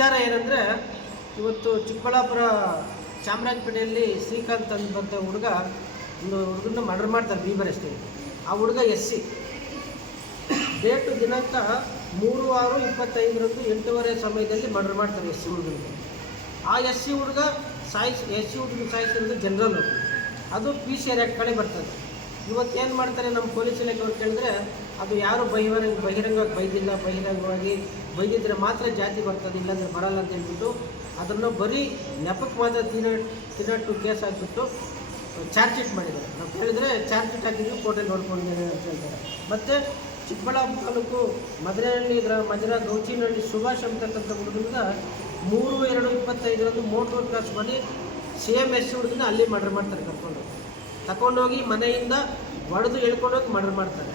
ವಿಚಾರ ಏನಂದರೆ, ಇವತ್ತು ಚಿಕ್ಕಬಳ್ಳಾಪುರ ಚಾಮರಾಜಪೇಟೆಯಲ್ಲಿ ಶ್ರೀಕಾಂತ್ ಅಂತ ಹುಡುಗ, ಒಂದು ಹುಡುಗನ ಮರ್ಡರ್ ಮಾಡ್ತಾರೆ ಬೀಬರಷ್ಟೇ. ಆ ಹುಡುಗ SC. ಡೇಟು ದಿನಾಂಕ 3/6/25 8:30 ಸಮಯದಲ್ಲಿ ಮರ್ಡರ್ ಮಾಡ್ತಾರೆ SC ಹುಡುಗನಿಗೆ. ಆ SC ಹುಡುಗ ಸಾಯಿಸಿರೋದು ಜನರಲ್ಲು, ಅದು PCR ಆ್ಯಕ್ಟ್ ಕಡೆ ಬರ್ತದೆ. ಇವತ್ತು ಏನು ಮಾಡ್ತಾರೆ ನಮ್ಮ ಪೊಲೀಸ್ ಇಲಾಖೆಯವ್ರು ಕೇಳಿದ್ರೆ, ಅದು ಯಾರು ಬಹಿರಂಗವಾಗಿ ಬಹಿರಂಗವಾಗಿ ಬೈದಿದ್ರೆ ಮಾತ್ರ ಜಾತಿ ಬರ್ತದೆ, ಇಲ್ಲಾಂದರೆ ಬರಲ್ಲ ಅಂತ ಹೇಳ್ಬಿಟ್ಟು ಅದನ್ನು ಬರೀ ನೆಪಕ್ಕೆ ಮಾತ್ರ ತಿನ್ನಟ್ಟು ಕೇಸ್ ಹಾಕಿಬಿಟ್ಟು ಚಾರ್ಜ್ ಶೀಟ್ ಮಾಡಿದ್ದಾರೆ. ನಾವು ಕೇಳಿದರೆ ಚಾರ್ಜ್ ಶೀಟ್ ಹಾಕಿದ್ವಿ, ಕೋರ್ಟಲ್ಲಿ ನೋಡ್ಕೊಂಡಿದ್ದೇನೆ ಅಂತ ಹೇಳ್ತಾರೆ. ಮತ್ತು ಚಿಕ್ಕಬಳ್ಳಾಪುರ ತಾಲೂಕು ಮಧುರಾ ಗೌಚಿನಹಳ್ಳಿ ಸುಭಾಷ್ ಅಂತಕ್ಕಂಥ ಹುಡುಗನಿಂದ 3/2/25 ಮೋಟರ್ ಕ್ರಾಸ್ ಮಾಡಿ ಸೇಮ್ SC ಹುಡುಗನ ಅಲ್ಲಿ ಮರ್ಡರ್ ಮಾಡ್ತಾರೆ. ತಗೊಂಡೋಗಿ ಮನೆಯಿಂದ ಹೊಡೆದು ಹೇಳ್ಕೊಂಡೋಗಿ ಮರ್ಡರ್ ಮಾಡ್ತಾರೆ.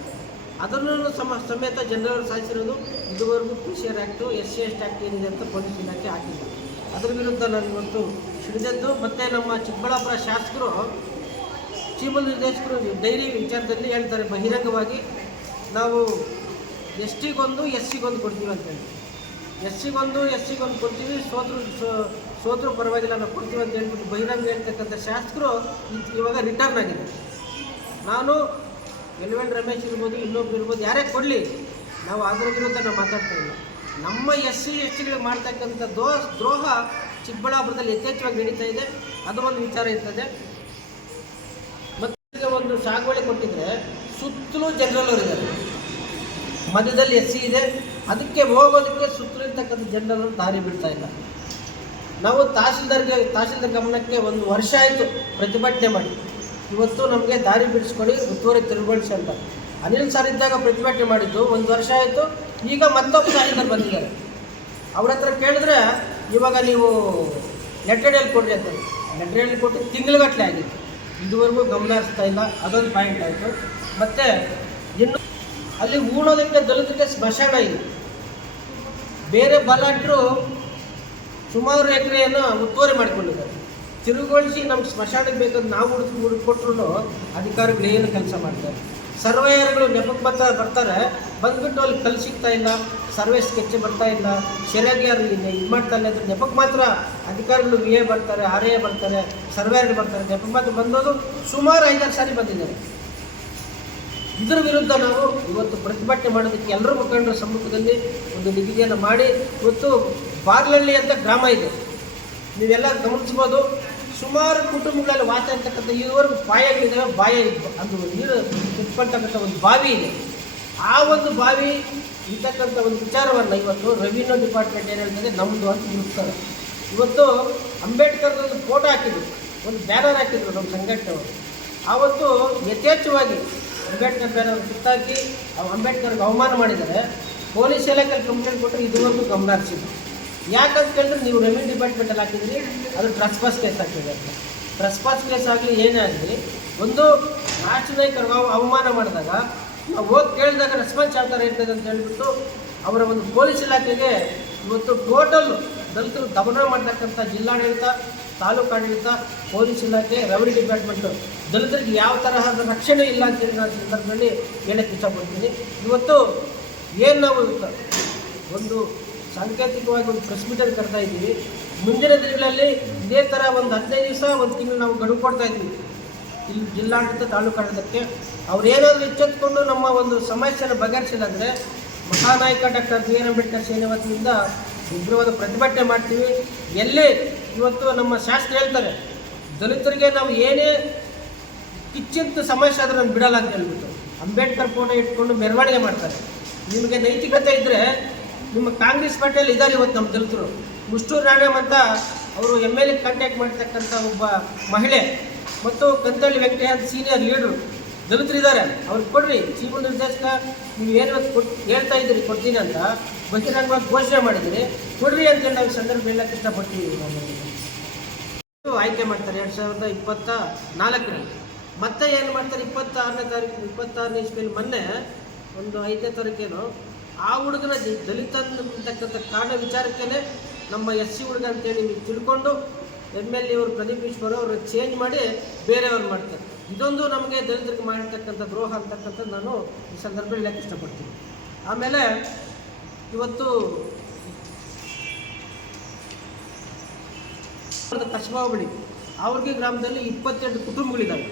ಅದನ್ನು ಸಮೇತ ಜನರಲ್ ಸಾಯಿಸಿರೋದು. ಇದುವರೆಗೂ PCR ಆ್ಯಕ್ಟು SC ಆ್ಯಕ್ಟ್ ಏನಿದೆ ಅಂತ ಪೊಲೀಸ್ ಇಲಾಖೆ ಹಾಕಿಲ್ಲ. ಅದರ ವಿರುದ್ಧ ನಾನು ಇವತ್ತು ಹಿಡಿದದ್ದು. ಮತ್ತು ನಮ್ಮ ಚಿಕ್ಕಬಳ್ಳಾಪುರ ಶಾಸಕರು, ಚೀಫ್ ನಿರ್ದೇಶಕರು ಡೈರಿ ವಿಚಾರದಲ್ಲಿ ಹೇಳ್ತಾರೆ ಬಹಿರಂಗವಾಗಿ, ನಾವು STಗೊಂದು SCಗೊಂದು ಕೊಡ್ತೀವಿ ಅಂತೇಳಿ. SCಗೊಂದು ಕೊಡ್ತೀವಿ, ಸೋತರು ಪರವಾಗಿಲ್ಲ ನಾವು ಕೊಡ್ತೀವಿ ಅಂತ ಹೇಳ್ಬಿಟ್ಟು ಬಹಿರಂಗ ಹೇಳ್ತಕ್ಕಂಥ ಶಾಸಕರು ಇವಾಗ ರಿಟರ್ನ್ ಆಗಿದೆ. ನಾನು ಎಲ್ವೆನ್ ರಮೇಶ್ ಇರ್ಬೋದು, ಇನ್ನೊಬ್ರು ಇರ್ಬೋದು, ಯಾರೇ ಕೊಡಲಿ, ನಾವು ಅದರ ವಿರುದ್ಧ ನಾವು ಮಾತಾಡ್ತಾ ಇಲ್ಲ. ನಮ್ಮ SC STಗಳಿಗೆ ಮಾಡ್ತಕ್ಕಂಥ ದ್ರೋಹ ಚಿಕ್ಕಬಳ್ಳಾಪುರದಲ್ಲಿ ಯಥೇಚ್ಛವಾಗಿ ನಡೀತಾ ಇದೆ. ಅದು ಒಂದು ವಿಚಾರ ಇರ್ತದೆ. ಮತ್ತು ಒಂದು ಸಾಗುವಳಿ ಕೊಟ್ಟಿದ್ರೆ ಸುತ್ತಲೂ ಜನರಲ್ಲವರಿದ್ದಾರೆ, ಮಧ್ಯದಲ್ಲಿ SC ಇದೆ, ಅದಕ್ಕೆ ಹೋಗೋದಕ್ಕೆ ಸುತ್ತಲಿರ್ತಕ್ಕಂಥ ಜನರನ್ನು ದಾರಿ ಬಿಡ್ತಾ ಇಲ್ಲ. ನಾವು ತಹಸೀಲ್ದಾರ್ ಗಮನಕ್ಕೆ 1 ವರ್ಷ ಆಯಿತು ಪ್ರತಿಭಟನೆ ಮಾಡಿ. ಇವತ್ತು ನಮಗೆ ದಾರಿ ಬಿಡಿಸ್ಕೊಡಿ, ಒತ್ತುವರಿ ತಿರುಗೊಳಿಸಿ ಅಂತ ಅನಿಲ್ ಸರ್ ಇದ್ದಾಗ ಪ್ರತಿಭಟನೆ ಮಾಡಿದ್ದು 1 ವರ್ಷ ಆಯಿತು. ಈಗ ಮತ್ತೊಬ್ಬ ತಹಸೀಲ್ದಾರ್ ಬಂದಿದ್ದಾರೆ. ಅವ್ರ ಹತ್ರ ಕೇಳಿದ್ರೆ ಇವಾಗ ನೀವು ಲೆಟರ್ಡಲ್ಲಿ ಕೊಡ್ರಿ ಅಂತ. ಲೆಟರ್ಡಲ್ಲಿ ಕೊಟ್ಟು ತಿಂಗಳುಗಟ್ಟಲೆ ಆಗಿತ್ತು, ಇದುವರೆಗೂ ಗಮನ ಹರಿಸ್ತಾ ಇಲ್ಲ. ಅದೊಂದು ಪಾಯಿಂಟ್ ಆಯಿತು. ಮತ್ತು ಇನ್ನು ಅಲ್ಲಿ ಉಣೋದಕ್ಕೆ ದಲಿತರಿಗೆ ಸ್ಮಶಾನ ಇದೆ. ಬೇರೆ ಬಲಾಢ್ಯರು ಸುಮಾರು ಎಕರೆಯನ್ನು ಒತ್ತುವರಿ ಮಾಡಿಕೊಂಡಿದ್ದಾರೆ. ತಿರುಗೊಳಿಸಿ ನಮ್ಗೆ ಸ್ಮಶಾನಕ್ಕೆ ಬೇಕಾದ್ರೆ ನಾವು ಹುಡುಕೊಟ್ರು ಅಧಿಕಾರಿಗಳು ಏನು ಕೆಲಸ ಮಾಡ್ತಾರೆ. ಸರ್ವೇಯರ್ಗಳು ನೆಪಕ್ಕೆ ಬರ್ತಾರೆ, ಬಂದ್ಬಿಟ್ಟು ಅಲ್ಲಿ ಕಲ್ಲು ಸಿಗ್ತಾ ಇಲ್ಲ, ಸರ್ವೆ ಸ್ಕೆಚ್ ಬರ್ತಾ ಇಲ್ಲ, ಸರಿಯಾಗಿ ಯಾರು ಇದು ಮಾಡ್ತಾ ಇಲ್ಲ ಅಂದರೆ ನೆಪಕ್ಕೆ ಮಾತ್ರ ಅಧಿಕಾರಿಗಳು VA ಬರ್ತಾರೆ, RA ಬರ್ತಾರೆ, ಸರ್ವೇಯರ್ಗಳು ಬರ್ತಾರೆ. ನೆಪಕ್ಕೆ ಮಾತ್ರ ಬಂದೋದು ಸುಮಾರು 5-6 ಸಾರಿ ಬಂದಿದ್ದಾರೆ. ಇದರ ವಿರುದ್ಧ ನಾವು ಇವತ್ತು ಪ್ರತಿಭಟನೆ ಮಾಡೋದಕ್ಕೆ ಎಲ್ಲರ ಮುಖಂಡರ ಸಮ್ಮುಖದಲ್ಲಿ ಒಂದು ನಿಗದಿಯನ್ನು ಮಾಡಿ, ಇವತ್ತು ಬಾರ್ಲಹಳ್ಳಿ ಅಂತ ಗ್ರಾಮ ಇದೆ, ನೀವೆಲ್ಲ ಗಮನಿಸ್ಬೋದು. ಸುಮಾರು ಕುಟುಂಬಗಳಲ್ಲಿ ವಾಸ ಇರ್ತಕ್ಕಂಥ ಇದುವರೆಗೂ ಬಾಯಿಗಳಿದ್ದಾವೆ, ಅದು ನೀರು ಉಟ್ಕೊಳ್ತಕ್ಕಂಥ ಒಂದು ಬಾವಿ ಇದೆ. ಆ ಒಂದು ಬಾವಿ ಇರ್ತಕ್ಕಂಥ ಒಂದು ವಿಚಾರವನ್ನು ಇವತ್ತು ರೆವಿನ್ಯೂ ಡಿಪಾರ್ಟ್ಮೆಂಟ್ ಏನು ಹೇಳ್ತದೆ, ನಮ್ಮದು ಅಂತ ಗುರುತಿಸ್ತಾರೆ. ಇವತ್ತು ಅಂಬೇಡ್ಕರ್ದೊಂದು ಫೋಟೋ ಹಾಕಿದ್ರು, ಒಂದು ಬ್ಯಾನರ್ ಹಾಕಿದ್ರು ನಮ್ಮ ಸಂಘಟನೆಯವರು. ಆವತ್ತು ಯಥೇಚ್ಛವಾಗಿ ಅಂಬೇಡ್ಕರ್ ಬ್ಯಾನರ್ ಕಿತ್ತಾಕಿ ಅಂಬೇಡ್ಕರ್ಗೆ ಅವಮಾನ ಮಾಡಿದ್ದಾರೆ. ಪೊಲೀಸ್ ಇಲಾಖೆಯಲ್ಲಿ ಕಂಪ್ಲೇಂಟ್ ಕೊಟ್ಟರೆ ಇದುವರೆಗೂ ಗಮನ ಹರಿಸಿದ್ರು. ಯಾಕಂತ ಕೇಳಿದ್ರೆ ನೀವು ರೆವಿನ್ಯೂ ಡಿಪಾರ್ಟ್ಮೆಂಟಲ್ಲಿ ಹಾಕಿದ್ರಿ, ಅದು ಟ್ರೆಸ್ಪಾಸ್ ಕೇಸ್ ಹಾಕಿದೆ ಅಂತ. ಟ್ರೆಸ್ಪಾಸ್ ಕೇಸ್ ಆಗಲಿ ಏನೇ ಆಗಲಿ, ಒಂದು ರಾಷ್ಟ್ರ ನಾಯಕರಿಗೆ ಅವಮಾನ ಮಾಡಿದಾಗ ನಾವು ಹೋಗಿ ಕೇಳಿದಾಗ ರೆಸ್ಪಾನ್ಸ್ ಯಾವ ಥರ ಇರ್ತದೆ ಅಂತ ಹೇಳಿಬಿಟ್ಟು ಅವರ ಒಂದು ಪೊಲೀಸ್ ಇಲಾಖೆಗೆ ಇವತ್ತು ಟೋಟಲ್ ದಲಿತರು ದಮನ ಮಾಡ್ತಕ್ಕಂಥ ಜಿಲ್ಲಾಡಳಿತ, ತಾಲೂಕು ಆಡಳಿತ, ಪೊಲೀಸ್ ಇಲಾಖೆ, ರೆವಿನ್ಯೂ ಡಿಪಾರ್ಟ್ಮೆಂಟು ದಲಿತರಿಗೆ ಯಾವ ತರಹದ ರಕ್ಷಣೆ ಇಲ್ಲ ಅಂತೇಳಿ ನಾನು ಸಂದರ್ಭದಲ್ಲಿ ಹೇಳಕ್ಕೆ ಇಷ್ಟಪಡ್ತೀನಿ. ಇವತ್ತು ಏನು ನಾವು ಒಂದು ಸಾಂಕೇತಿಕವಾಗಿ ಒಂದು ಪ್ರೆಸ್ ಮೀಟಲ್ಲಿ ಕರ್ತಾ ಇದ್ದೀವಿ. ಮುಂದಿನ ದಿನಗಳಲ್ಲಿ ಇದೇ ಥರ ಒಂದು 15 ದಿವಸ, 1 ತಿಂಗಳು ನಾವು ಗಡುವು ಕೊಡ್ತಾ ಇದ್ವಿ ಇಲ್ಲಿ ಜಿಲ್ಲಾಡಳಿತ, ತಾಲೂಕು ಆಡಳಿತಕ್ಕೆ. ಅವ್ರೇನಾದರೂ ಎಚ್ಚೆತ್ತುಕೊಂಡು ನಮ್ಮ ಒಂದು ಸಮಸ್ಯೆಯನ್ನು ಬಗೆಹರಿಸಿಲ್ಲ ಅಂದರೆ ಮಹಾನಾಯಕ ಡಾಕ್ಟರ್ BR ಅಂಬೇಡ್ಕರ್ ಸೇನೆ ವತಿಯಿಂದ ಉಗ್ರವಾದ ಪ್ರತಿಭಟನೆ ಮಾಡ್ತೀವಿ. ಎಲ್ಲೇ ಇವತ್ತು ನಮ್ಮ ಶಾಸ್ತ್ರ ಹೇಳ್ತಾರೆ, ದಲಿತರಿಗೆ ನಾವು ಏನೇ ಕಿಚ್ಚಿಂತ ಸಮಸ್ಯೆ ಆದರೂ ನಾನು ಬಿಡಲ್ಲ ಅಂತ ಹೇಳ್ಬಿಟ್ಟು ಅಂಬೇಡ್ಕರ್ ಫೋಟೋ ಇಟ್ಕೊಂಡು ಮೆರವಣಿಗೆ ಮಾಡ್ತಾರೆ. ನಿಮಗೆ ನೈತಿಕತೆ ಇದ್ದರೆ ನಿಮ್ಮ ಕಾಂಗ್ರೆಸ್ ಪಾರ್ಟಿಯಲ್ಲಿ ಇದ್ದಾರೆ ಇವತ್ತು ನಮ್ಮ ದಲಿತರು. ಮುಷ್ಟೂರು ರಾಣಮ್ ಅಂತ ಅವರು MLA ಕಾಂಟ್ಯಾಕ್ಟ್ ಮಾಡ್ತಕ್ಕಂಥ ಒಬ್ಬ ಮಹಿಳೆ, ಮತ್ತು ಕಂತಳ್ಳಿ ವೆಂಕಟಯ್ಯ ಸೀನಿಯರ್ ಲೀಡ್ರು ದಲಿತರಿದ್ದಾರೆ. ಅವ್ರಿಗೆ ಕೊಡ್ರಿ, ಚೀಫ್ ನಿರ್ದೇಶಕ ನೀವು ಏನು ಹೇಳ್ತಾ ಇದ್ದೀರಿ ಕೊಡ್ತೀನಿ ಅಂತ ಬಹಿರಂಗವಾಗಿ ಘೋಷಣೆ ಮಾಡಿದ್ದೀರಿ, ಕೊಡ್ರಿ ಅಂತೇಳಿ ನಾವು ಸಂದರ್ಭ ಹೇಳಕ್ಕೆ ಇಷ್ಟಪಡ್ತೀವಿ. ಆಯ್ಕೆ ಮಾಡ್ತಾರೆ 2024ರಲ್ಲಿ. ಮತ್ತೆ ಏನು ಮಾಡ್ತಾರೆ, 26ನೇ ಇಸ್ವಿಯಲ್ಲಿ ಮೊನ್ನೆ ಒಂದು 5ನೇ ತಾರೀಕೇನು ಆ ಹುಡುಗನ ದಲಿತ ಅಂತಕ್ಕಂಥ ಕಾರಣ ವಿಚಾರಕ್ಕೇ ನಮ್ಮ SC ಹುಡುಗ ಅಂತೇಳಿ ತಿಳ್ಕೊಂಡು MLA ಅವರು ಪ್ರದೀಪ್ ಈಶ್ವರ್ ಅವರು ಚೇಂಜ್ ಮಾಡಿ ಬೇರೆಯವ್ರು ಮಾಡ್ತಾರೆ. ಇದೊಂದು ನಮಗೆ ದಲಿತರಿಗೆ ಮಾಡಿರ್ತಕ್ಕಂಥ ದ್ರೋಹ ಅಂತಕ್ಕಂಥದ್ದು ನಾನು ಈ ಸಂದರ್ಭದಲ್ಲಿ ಹೇಳಕ್ಕೆ ಇಷ್ಟಪಡ್ತೀನಿ. ಆಮೇಲೆ ಇವತ್ತು ಕಸಬಾ ಹೋಬಳಿ ಅವ್ರಿಗೆ ಗ್ರಾಮದಲ್ಲಿ 28 ಕುಟುಂಬಗಳಿದ್ದಾವೆ.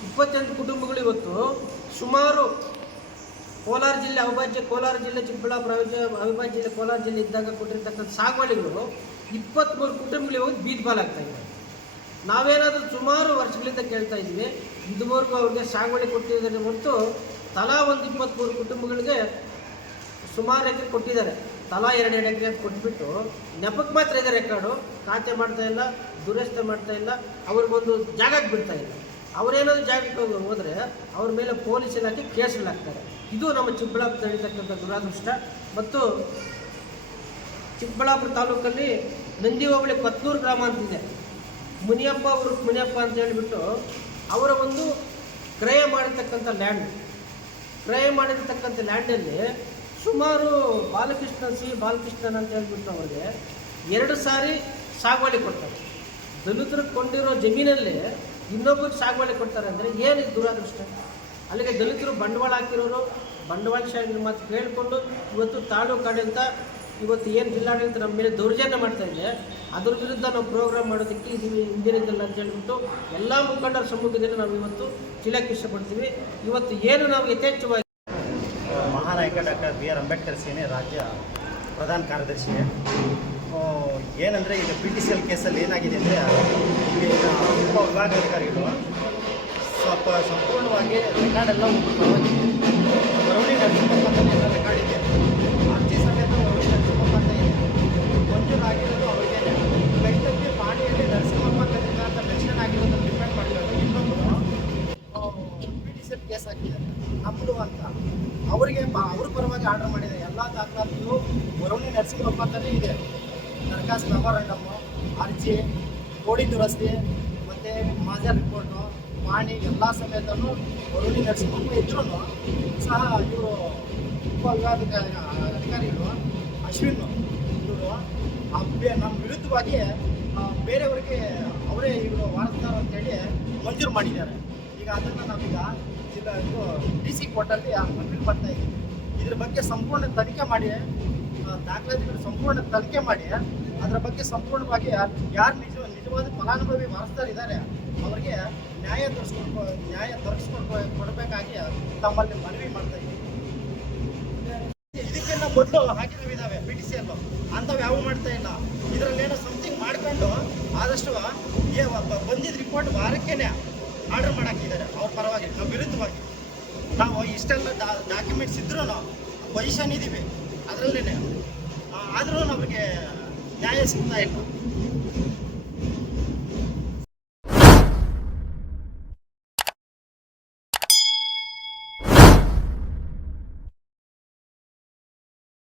28 ಕುಟುಂಬಗಳು ಇವತ್ತು ಸುಮಾರು ಕೋಲಾರ ಜಿಲ್ಲೆ ಅವಿಭಾಜ್ಯ, ಕೋಲಾರ ಜಿಲ್ಲೆ ಚಿಕ್ಕಬಳ್ಳಾಪುರ ಅವಿಭಾಜ್ಯ ಜಿಲ್ಲೆ ಕೋಲಾರ ಜಿಲ್ಲೆ ಇದ್ದಾಗ ಕೊಟ್ಟಿರ್ತಕ್ಕಂಥ ಸಾಗುವಳಿಗಳು 23 ಕುಟುಂಬಗಳಿಗೆ ಹೋಗಿ ಬೀದ್ ಬಾಲಾಗ್ತಾ ಇದ್ದಾರೆ. ನಾವೇನಾದರೂ ಸುಮಾರು ವರ್ಷಗಳಿಂದ ಕೇಳ್ತಾ ಇದ್ವಿ, ಇದುವರೆಗೂ ಅವ್ರಿಗೆ ಸಾಗುವಳಿ ಕೊಟ್ಟಿದ್ದಾರೆ ಹೊರತು ತಲಾ ಒಂದು 23 ಕುಟುಂಬಗಳಿಗೆ ಸುಮಾರು ಎಕರೆ ಕೊಟ್ಟಿದ್ದಾರೆ. ತಲಾ 2 ಎಕರೆ ಅಂತ ಕೊಟ್ಬಿಟ್ಟು ನೆಪಕ್ಕೆ ಮಾತ್ರ ಇದೆ ರೆಕಾರ್ಡು, ಖಾತೆ ಮಾಡ್ತಾ ಇಲ್ಲ, ದುರಸ್ತಿ ಮಾಡ್ತಾ ಇಲ್ಲ, ಅವ್ರಿಗೊಂದು ಜಾಗಕ್ಕೆ ಬಿಡ್ತಾ ಇಲ್ಲ. ಅವರೇನಾದ್ರು ಜಾಗಕ್ಕೆ ಹೋದರೆ ಅವ್ರ ಮೇಲೆ ಪೊಲೀಸ್ ಇಲಾಖೆ ಕೇಸ್ಗಳಾಗ್ತಾರೆ. ಇದು ನಮ್ಮ ಚಿಕ್ಕಬಳ್ಳಾಪುರ ನಡೀತಕ್ಕಂಥ ದುರಾದೃಷ್ಟ. ಮತ್ತು ಚಿಕ್ಕಬಳ್ಳಾಪುರ ತಾಲೂಕಲ್ಲಿ ನಂದಿ ಹೋಬಳಿ ಕೊತ್ನೂರು ಗ್ರಾಮ ಅಂತಿದೆ. ಮುನಿಯಪ್ಪ ಅವರು ಮುನಿಯಪ್ಪ ಅಂತ ಹೇಳಿಬಿಟ್ಟು ಅವರ ಒಂದು ಕ್ರಯ ಮಾಡಿರ್ತಕ್ಕಂಥ ಲ್ಯಾಂಡಲ್ಲಿ ಸುಮಾರು ಬಾಲಕೃಷ್ಣನ್ ಅಂತ ಹೇಳ್ಬಿಟ್ಟು ಅವ್ರಿಗೆ 2 ಸಾರಿ ಸಾಗುವಳಿ ಕೊಡ್ತಾರೆ. ದಲಿತರು ಕೊಂಡಿರೋ ಜಮೀನಲ್ಲಿ ಇನ್ನೊಬ್ಬರಿಗೆ ಸಾಗುವಳಿ ಕೊಡ್ತಾರೆ ಅಂದರೆ ಏನು ದುರಾದೃಷ್ಟ. ಅಲ್ಲಿಗೆ ದಲಿತರು ಬಂಡವಾಳ ಹಾಕಿರೋರು ಬಂಡವಾಳಶಾಹಿ ಮಾತು ಕೇಳಿಕೊಂಡು ಇವತ್ತು ತಾಲೂಕಾಡಳಿತ ಇವತ್ತು ಏನು ಜಿಲ್ಲಾಡಳಿತ ನಮ್ಮ ಮೇಲೆ ದೌರ್ಜನ್ಯ ಮಾಡ್ತಾ ಇದೆ, ಅದ್ರ ವಿರುದ್ಧ ನಾವು ಪ್ರೋಗ್ರಾಮ್ ಮಾಡೋದಕ್ಕೆ ಇದೀವಿ ಹಿಂದಿನಿಂದಲ್ಲ ಅಂತ ಹೇಳ್ಬಿಟ್ಟು ಎಲ್ಲ ಮುಖಂಡರ ಸಮ್ಮುಖದಲ್ಲಿ ನಾವು ಇವತ್ತು ತಿಳಿಯಕ್ಕೆ ಇಷ್ಟಪಡ್ತೀವಿ. ಇವತ್ತು ಏನು ನಾವು ಯಥೇಚ್ಛವಾಗಿ ಮಹಾನಾಯಕ ಡಾಕ್ಟರ್ BR ಅಂಬೇಡ್ಕರ್ ಸೇನೆ ರಾಜ್ಯ ಪ್ರಧಾನ ಕಾರ್ಯದರ್ಶಿ. ಏನಂದರೆ ಈಗ PTCL ಕೇಸಲ್ಲಿ ಏನಾಗಿದೆ ಅಂದರೆ ಇಲ್ಲಿ ಉಪವಿಭಾಗಾಧಿಕಾರಿಗಳು ಸಂಪೂರ್ಣವಾಗಿ ರೆಕಾರ್ಡೆಲ್ಲ ಬರವಣಿ ನಡೆಸಿರ್ತಕ್ಕಂಥದ್ದು ಎಲ್ಲ ರೆಕಾರ್ಡ್ ಇದೆ. ಅರ್ಜಿ ಸಮೇತ ಬರವಣಿ ನಡೆಸಿರ್ತಕ್ಕಂಥ ಇದೆ. ಮಂಜೂರಾಗಿರೋದು ಅವರಿಗೆ ಕೈತಪ್ಪಿ ಪಾಣಿಯಲ್ಲಿ ನರಸಿಂಹಪ್ಪ ಕಲಿತ ಅಂತ ಮೆನ್ಷನ್ ಆಗಿರೋದನ್ನು ಡಿಪೆಂಡ್ ಮಾಡಿರೋದು. ಇನ್ನೊಬ್ಬರು PTCL ಕೇಸ್ ಹಾಕಿದ್ದಾರೆ ನಮ್ಮದು ಅಂತ ಅವರಿಗೆ ಅವ್ರ ಪರವಾಗಿ ಆರ್ಡರ್ ಮಾಡಿದ್ದಾರೆ. ಎಲ್ಲ ದಾಖಲಾತಿಯು ಬರವಣಿ ನರಸಿಂಹಪ್ಪ ಅಂತಲೇ ಇದೆ. ದರ್ಖಾಸ್ ಮೆಮೊರಂಡಮ್ಮು, ಅರ್ಜಿ, ಕೋಡಿ ದುರಸ್ತಿ ಮತ್ತು ಮಾಜರ್ ರಿಪೋರ್ಟು, ಪಾಣಿ ಎಲ್ಲ ಸಮೇತನು ಬರವಣಿ ನರಸಿಂಹಪ್ಪ ಇದ್ರೂ ಸಹ ಇವರು ಅಧಿಕಾರಿಗಳು ಅಶ್ವಿನ್ ಇವರು ನಮ್ಮ ವಿರುದ್ಧವಾಗಿ ಬೇರೆಯವರಿಗೆ ಅವರೇ ಇವರು ವಾರಸ್ದಾರ ಅಂತೇಳಿ ಮಂಜೂರು ಮಾಡಿದ್ದಾರೆ. ಈಗ ಅದನ್ನು ನಾವೀಗ DC ಕೋರ್ಟಲ್ಲಿ ಅಪೀಲ್ ಮಾಡ್ತಾ ಇದ್ದೀವಿ. ಇದ್ರ ಬಗ್ಗೆ ಸಂಪೂರ್ಣ ತನಿಖೆ ಮಾಡಿ, ದಾಖಲಾತಿಗಳು ಸಂಪೂರ್ಣ ತನಿಖೆ ಮಾಡಿ ಅದರ ಬಗ್ಗೆ ಸಂಪೂರ್ಣವಾಗಿ ಯಾರು ನಿಜವಾದ ಫಲಾನುಭವಿ ವಾರಸ್ದಾರಿದ್ದಾರೆ ಅವರಿಗೆ ನ್ಯಾಯ ಕೊಡಬೇಕಾಗಿ ತಮ್ಮಲ್ಲಿ ಮನವಿ ಮಾಡ್ತಾ ಇದ್ದೀವಿ. ಇದಕ್ಕೆಲ್ಲ ಮೊದಲು ಹಾಕಿದ್ದಾವೆ PTCL, ಅಂಥವು ಯಾವ ಮಾಡ್ತಾ ಇಲ್ಲ. ಇದರಲ್ಲೇನೋ ಸಮಥಿಂಗ್ ಮಾಡ್ಕೊಂಡು ಆದಷ್ಟು ಬಂದಿದ್ದ ರಿಪೋರ್ಟ್ ವಾರಕ್ಕೇನೆ ಆರ್ಡರ್ ಮಾಡಾಕಿದ್ದಾರೆ ಅವ್ರ ಪರವಾಗಿ, ನಮ್ಮ ವಿರುದ್ಧವಾಗಿ. ನಾವು ಇಷ್ಟೆಲ್ಲ ಡಾಕ್ಯುಮೆಂಟ್ಸ್ ಇದ್ರೂ ಪೊಸಿಷನ್ ಇದ್ದೀವಿ ಅದರಲ್ಲೇ, ಆದರೂ ನಮಗೆ ನ್ಯಾಯ ಸಿಗ್ತಾ ಇಲ್ಲ.